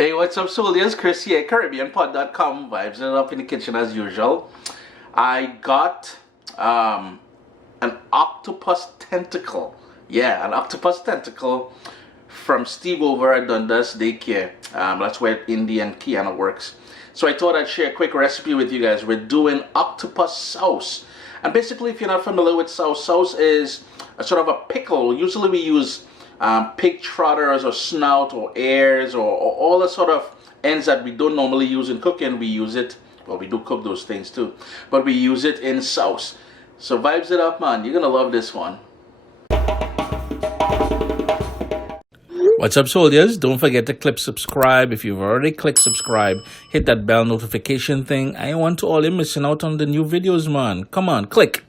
Hey, what's up, soldiers? Chris here, CaribbeanPod.com, vibes it up in the kitchen as usual. I got an octopus tentacle. Yeah, an octopus tentacle from Steve over at Dundas Daycare. That's where Indy and Kiana works. So I thought I'd share a quick recipe with you guys. We're doing octopus souse. And basically, if you're not familiar with souse, souse is a sort of a pickle. Usually we use pig trotters or snout or ears or all the sort of ends that we don't normally use in cooking. We use it, well, we do cook those things too, but we use it in sauce. So vibes it up, man. You're gonna love this one. What's up, soldiers? Don't forget to click subscribe. If you've already clicked subscribe, hit that bell notification thing. I want to all you missing out on the new videos, man. Come on, click.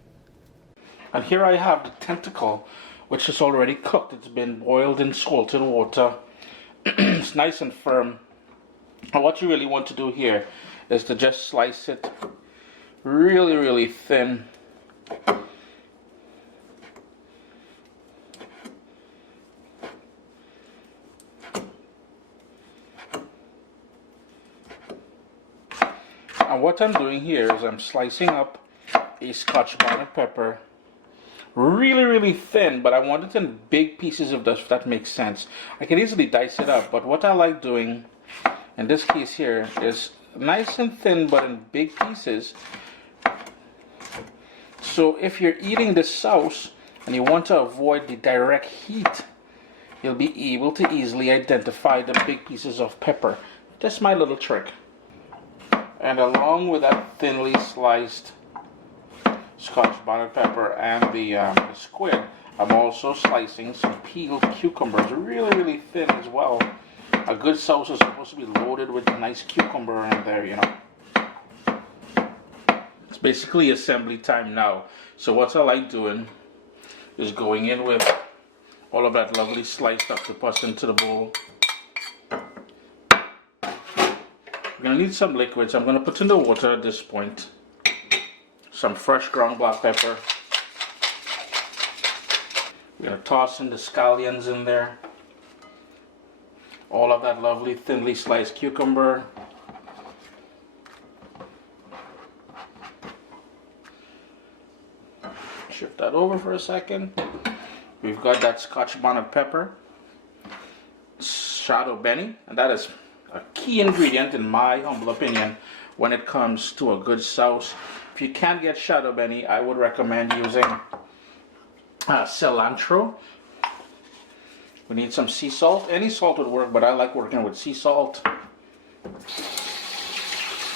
And here I have the tentacle, which is already cooked. It's been boiled in salted water. It's nice and firm. And what you really want to do here is to just slice it really, really thin. And what I'm doing here is I'm slicing up a scotch bonnet pepper really, really thin, but I want it in big pieces of this, if that makes sense. I can easily dice it up, but what I like doing in this case here is nice and thin, but in big pieces. So if you're eating this sauce and you want to avoid the direct heat, you'll be able to easily identify the big pieces of pepper. Just my little trick. And along with that thinly sliced scotch bonnet pepper and the squid, I'm also slicing some peeled cucumbers, really, really thin as well. A good sauce is supposed to be loaded with a nice cucumber in there, you know. It's basically assembly time now. So what I like doing is going in with all of that lovely sliced octopus into the bowl. We're going to need some liquids. I'm going to put in the water at this point. Some fresh ground black pepper. We're going to toss in the scallions in there. All of that lovely thinly sliced cucumber. Shift that over for a second. We've got that scotch bonnet pepper. Shado beni. And that is a key ingredient, in my humble opinion, when it comes to a good sauce. If you can't get shado beni, I would recommend using cilantro. We need some sea salt. Any salt would work, but I like working with sea salt.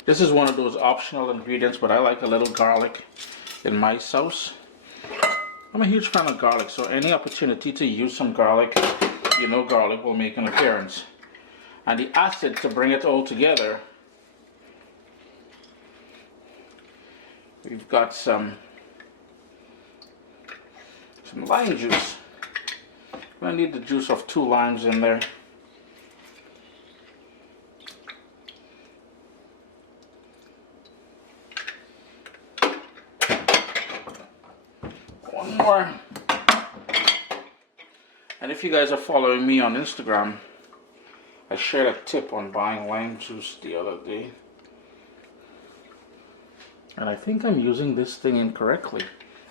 This is one of those optional ingredients, but I like a little garlic in my sauce. I'm a huge fan of garlic, so any opportunity to use some garlic, you know garlic will make an appearance. And the acid to bring it all together, we've got some lime juice. I need the juice of 2 limes in there. One more. And if you guys are following me on Instagram, I shared a tip on buying lime juice the other day. And I think I'm using this thing incorrectly.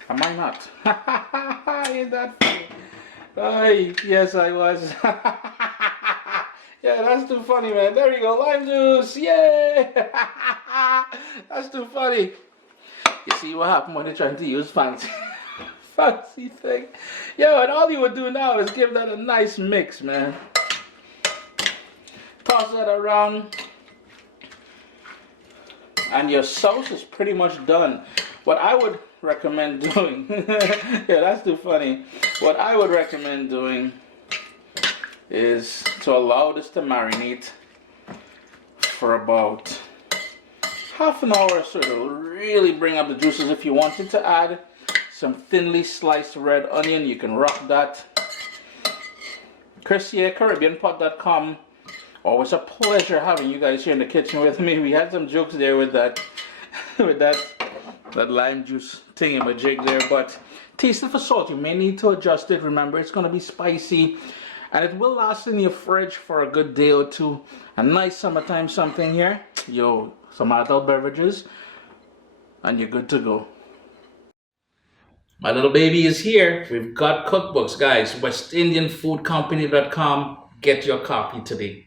Am I not? Ain't that funny? Oh, yes, I was. Yeah, that's too funny, man. There you go, lime juice. Yay! That's too funny. You see what happened when you're trying to use fancy thing? Yo, and all you would do now is give that a nice mix, man. Toss that around. And your sauce is pretty much done. What I would recommend doing, yeah, that's too funny. What I would recommend doing is to allow this to marinate for about half an hour or so. It'll really bring up the juices. If you wanted to add some thinly sliced red onion, you can rock that. Chris here, CaribbeanPod.com. Always a pleasure having you guys here in the kitchen with me. We had some jokes there with that lime juice thingamajig there, but taste it for salt. You may need to adjust it. Remember, it's going to be spicy. And it will last in your fridge for a good day or two. A nice summertime something here. Yo, some adult beverages. And you're good to go. My little baby is here. We've got cookbooks, guys. WestIndianFoodCompany.com. Get your copy today.